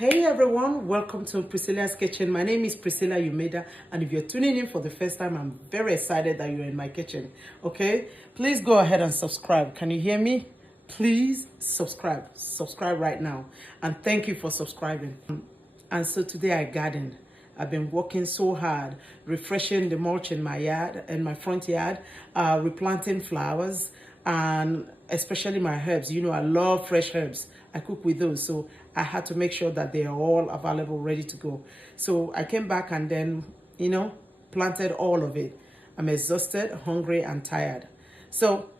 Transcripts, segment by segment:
Hey everyone, welcome to Priscilla's Kitchen. My name is Priscilla Umeda, and if you're tuning in for the first time, I'm very excited that you're in my kitchen. Okay, please go ahead and subscribe. Can you hear me? Please subscribe right now, and thank you for subscribing. And so today I gardened. I've been working so hard, refreshing the mulch in my yard, in my front yard, replanting flowers, and especially my herbs. You know, I love fresh herbs. I cook with those, so I had to make sure that they are all available, ready to go. So I came back and then, planted all of it. I'm exhausted, hungry, and tired. So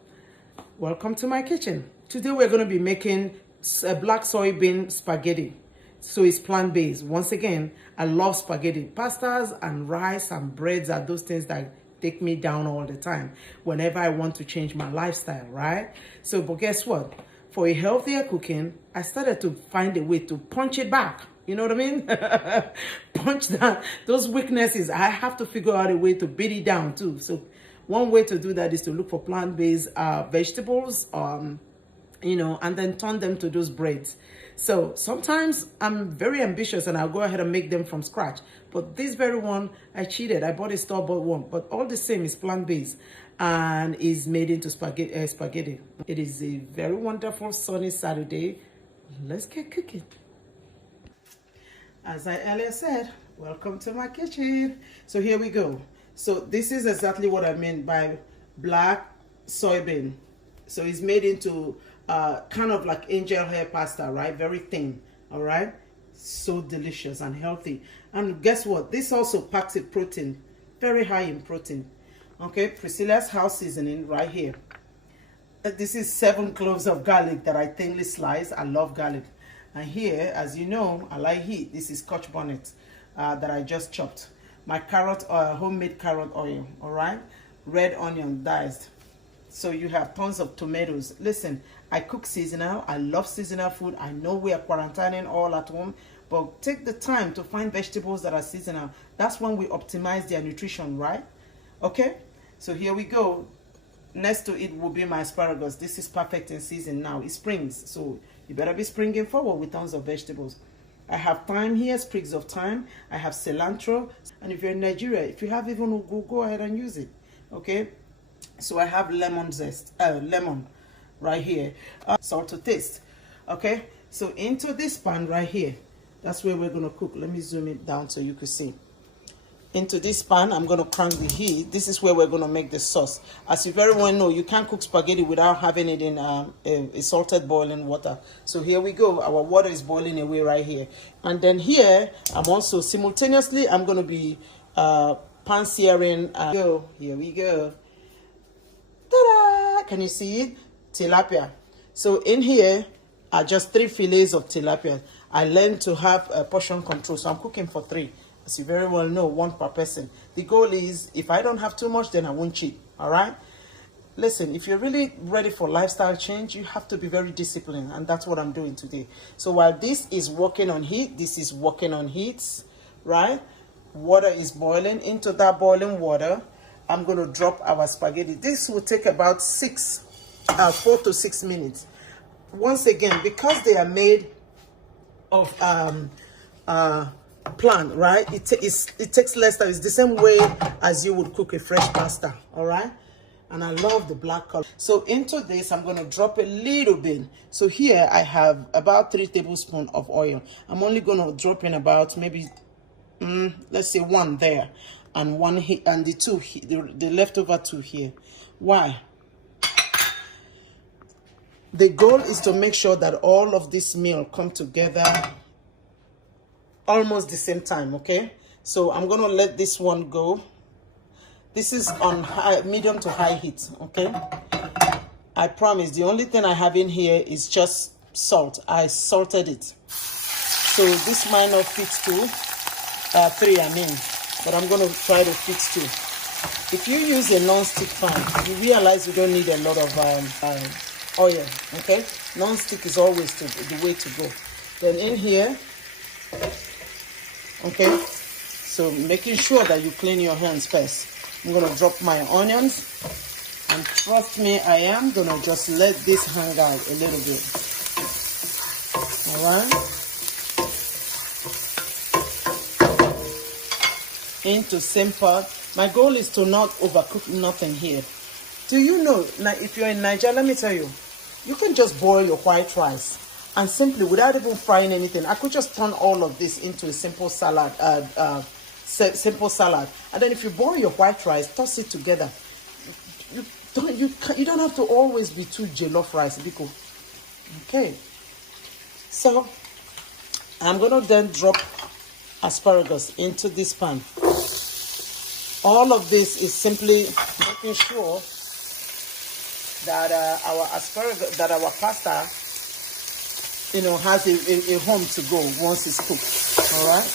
welcome to my kitchen. Today we're going to be making a black soybean spaghetti. So it's plant-based. Once again, I love spaghetti. Pastas and rice and breads are those things that take me down all the time whenever I want to change my lifestyle, right? So, but guess what? For a healthier cooking, I started to find a way to punch it back. You know what I mean? Punch down those weaknesses. I have to figure out a way to beat it down too. So one way to do that is to look for plant-based vegetables, and then turn them to those breads. So sometimes I'm very ambitious and I'll go ahead and make them from scratch. But this very one, I cheated. I bought a store-bought one. But all the same, is plant-based and is made into spaghetti. It is a very wonderful sunny Saturday. Let's get cooking. As I earlier said, welcome to my kitchen. So here we go. So this is exactly what I meant by black soybean. So it's made into kind of like angel hair pasta, right? Very thin, all right? So delicious and healthy. And guess what? This also packs a protein, very high in protein. Okay, Priscilla's house seasoning right here. This is 7 cloves of garlic that I thinly sliced. I love garlic. And here, as you know, I like heat. This is Scotch bonnet that I just chopped. My carrot oil, homemade carrot oil, all right? Red onion diced. So you have tons of tomatoes. Listen, I cook seasonal. I love seasonal food. I know we are quarantining all at home, but take the time to find vegetables that are seasonal. That's when we optimize their nutrition, right? Okay, so here we go. Next to it will be my asparagus. This is perfect in season now. It springs, so you better be springing forward with tons of vegetables. I have thyme here, sprigs of thyme. I have cilantro, and if you're in Nigeria, if you have even ugu, go ahead and use it. Okay, so I have lemon zest, lemon right here, salt to taste. Okay, so into this pan right here, that's where we're gonna cook. Let me zoom it down so you can see. Into this pan, I'm going to crank the heat. This is where we're going to make the sauce. As you very well know, you can't cook spaghetti without having it in a salted boiling water. So here we go. Our water is boiling away right here. And then here, I'm also simultaneously, I'm going to be pan searing. Here we go. Ta-da! Can you see it? Tilapia. So in here are just 3 fillets of tilapia. I learned to have a portion control, so I'm cooking for 3. As you very well know, 1 per person. The goal is, if I don't have too much, then I won't cheat, all right? Listen, if you're really ready for lifestyle change, you have to be very disciplined, and that's what I'm doing today. So while this is working on heat, this is working on heat, right? Water is boiling. Into that boiling water, I'm going to drop our spaghetti. This will take about 4 to 6 minutes. Once again, because they are made of plant, right? It takes less time. It's the same way as you would cook a fresh pasta, all right? And I love the black color. So into this, I'm going to drop a little bit. So here I have about 3 tablespoons of oil. I'm only going to drop in about maybe, let's say 1 there, and 1 here, and the 2, the leftover 2 here. Why? The goal is to make sure that all of this meal come together almost the same time, okay? So I'm going to let this one go. This is on medium to high heat, okay? I promise the only thing I have in here is just salt. I salted it. So this might not fit to 3, I mean, but I'm going to try to fix 2. If you use a non-stick pan, you realize you don't need a lot of oil, okay? Non-stick is always the way to go. Then in here, okay, so making sure that you clean your hands first. I'm going to drop my onions, and trust me, I am going to just let this hang out a little bit. All right, into same pot. My goal is to not overcook nothing here. Do you know, now if you're in Nigeria, let me tell you, you can just boil your white rice and simply, without even frying anything, I could just turn all of this into a simple salad, simple salad. And then if you boil your white rice, toss it together. You don't have to always be too jollof rice, because okay. So I'm gonna then drop asparagus into this pan. All of this is simply making sure that our asparagus, that our pasta, you know, has a home to go once it's cooked. All right.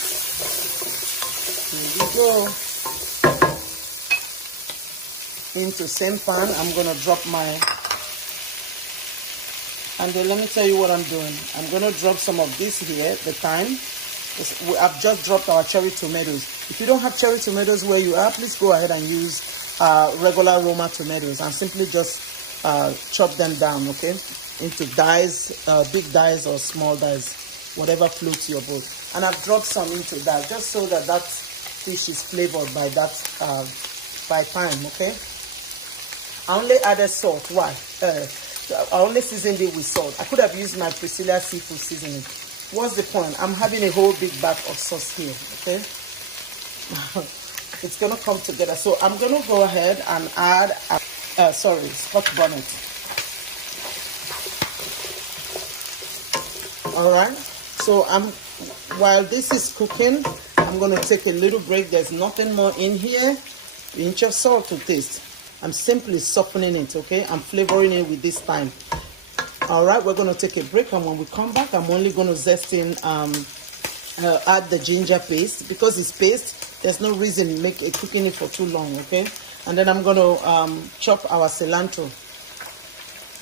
Here we go. Into same pan, I'm gonna drop my, and then let me tell you what I'm doing. I'm gonna drop some of this here, the thyme. I've just dropped our cherry tomatoes. If you don't have cherry tomatoes where you are, please go ahead and use regular Roma tomatoes and simply just chop them down, okay, into dice, big dice or small dice, whatever floats your boat. And I've dropped some into that just so that that fish is flavored by that by thyme, okay. I only added salt. Why? I only seasoned it with salt. I could have used my Priscilla seafood seasoning. What's the point? I'm having a whole big bag of sauce here, okay? It's gonna come together. So I'm gonna go ahead and add, Scotch bonnet. All right. So while this is cooking, I'm gonna take a little break. There's nothing more in here. Pinch of salt to taste. I'm simply softening it, okay? I'm flavoring it with this thyme. All right, we're going to take a break, and when we come back, I'm only going to zest in, add the ginger paste. Because it's paste, there's no reason cooking it for too long, okay? And then I'm going to chop our cilantro.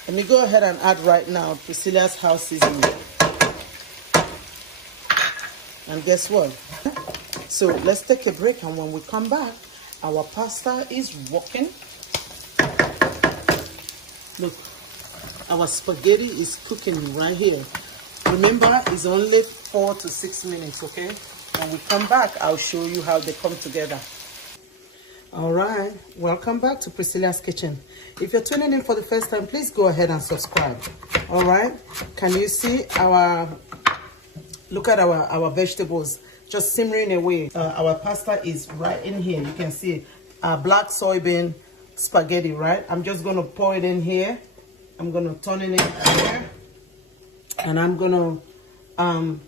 Let me go ahead and add right now Priscilla's house seasoning. And guess what? So let's take a break, and when we come back, our pasta is working. Look, our spaghetti is cooking right here. Remember, it's only 4 to 6 minutes, okay? When we come back, I'll show you how they come together. All right, welcome back to Priscilla's Kitchen. If you're tuning in for the first time, please go ahead and subscribe. All right, can you see look at our vegetables just simmering away. Our pasta is right in here. You can see black soybean spaghetti, right? I'm just going to pour it in here. I'm going to turn it in here, and I'm going to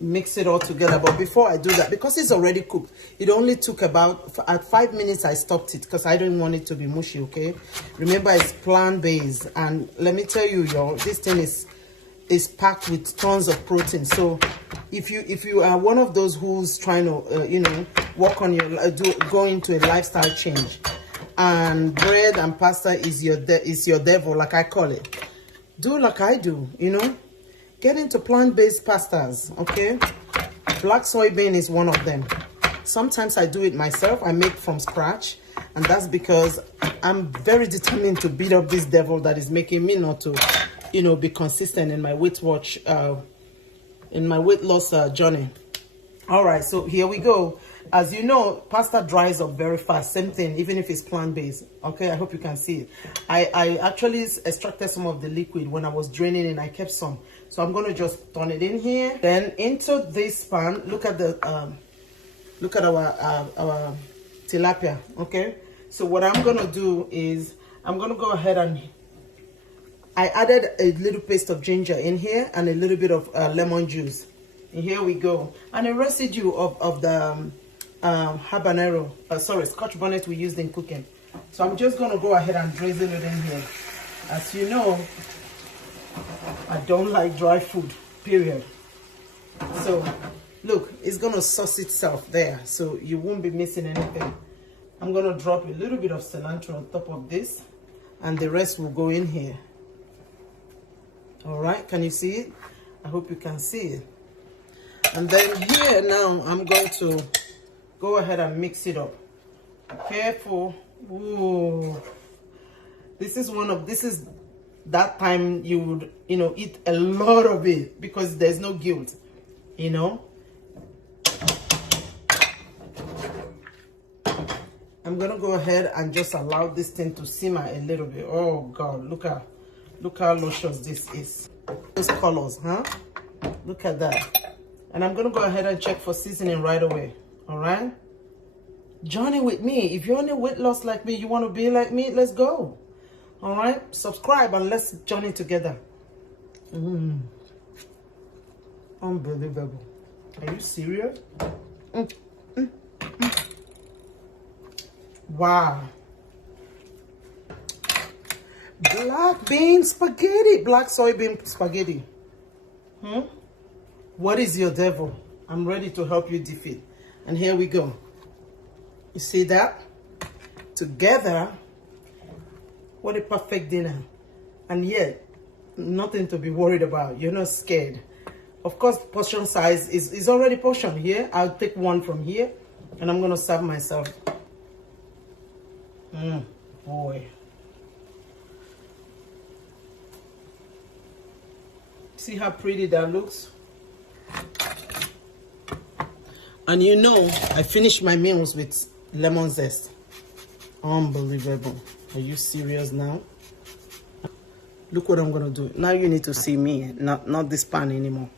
mix it all together. But before I do that, because it's already cooked, it only took about at 5 minutes. I stopped it because I don't want it to be mushy, okay? Remember, it's plant-based, and let me tell you, y'all, this thing is packed with tons of protein. So if you are one of those who's trying to you know, work on your go into a lifestyle change, and bread and pasta is your devil, like I call it, do like I do, you know, get into plant-based pastas, okay? Black soybean is one of them. Sometimes I do it myself. I make from scratch, and that's because I'm very determined to beat up this devil that is making me not to, you know, be consistent in my weight watch, in my weight loss journey. All right, so here we go. As you know, pasta dries up very fast. Same thing, even if it's plant-based. Okay, I hope you can see it. I actually extracted some of the liquid when I was draining, and I kept some. So I'm going to just turn it in here. Then into this pan, look at our tilapia. Okay, so what I'm going to do is I'm going to go ahead and I added a little paste of ginger in here and a little bit of lemon juice. And here we go. And a residue of the habanero, Scotch bonnet we used in cooking. So I'm just going to go ahead and drizzle it in here. As you know, I don't like dry food, period. So look, it's going to sauce itself there, so you won't be missing anything. I'm going to drop a little bit of cilantro on top of this, and the rest will go in here. All right, can you see it? I hope you can see it. And then here now, I'm going to go ahead and mix it up. Careful. Ooh. This is that time you would, you know, eat a lot of it because there's no guilt, you know. I'm gonna go ahead and just allow this thing to simmer a little bit. Oh God, look how luscious this is. Those colors, huh? Look at that. And I'm gonna go ahead and check for seasoning right away. All right? Journey with me. If you're on a weight loss like me, you want to be like me, let's go. All right? Subscribe and let's journey together. Unbelievable. Are you serious? Wow. Black bean spaghetti. Black soybean spaghetti. What is your devil? I'm ready to help you defeat. And here we go. You see that? Together, what a perfect dinner. And yet, nothing to be worried about. You're not scared. Of course, portion size is already portioned here. I'll take one from here, and I'm going to serve myself. Boy. See how pretty that looks? And you know, I finish my meals with lemon zest. Unbelievable. Are you serious now? Look what I'm gonna do. Now you need to see me, not this pan anymore.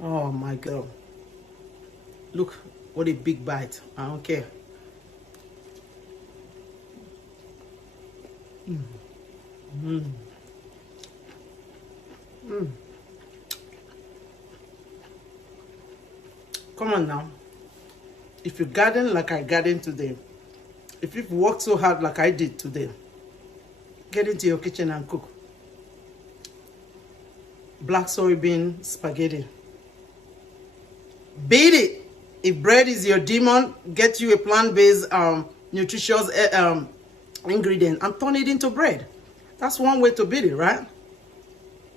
Oh my God. Look, what a big bite. I don't care. Come on now. If you garden like I garden today, if you've worked so hard like I did today, get into your kitchen and cook. Black soybean spaghetti. Beat it. If bread is your demon, get you a plant-based, nutritious ingredient and turn it into bread. That's one way to beat it, right?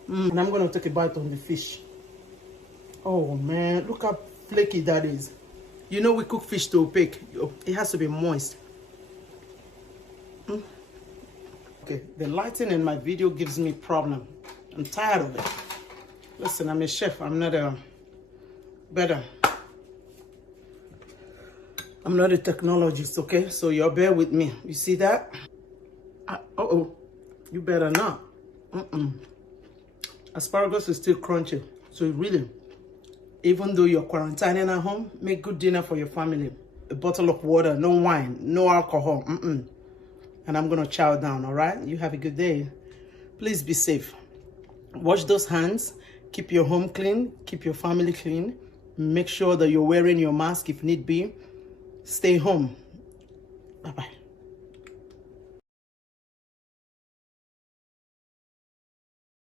And I'm going to take a bite on the fish. Oh man, look how flaky that is. You know we cook fish to opaque. It has to be moist. Okay, the lighting in my video gives me problem. I'm tired of it. Listen, I'm a chef. I'm not a I'm not a technologist, okay? So you'll bear with me. You see that? Uh-oh. You better not. Asparagus is still crunchy. So really, even though you're quarantining at home, make good dinner for your family. A bottle of water, no wine, no alcohol. And I'm going to chow down, all right? You have a good day. Please be safe. Wash those hands. Keep your home clean. Keep your family clean. Make sure that you're wearing your mask if need be. Stay home. Bye-bye.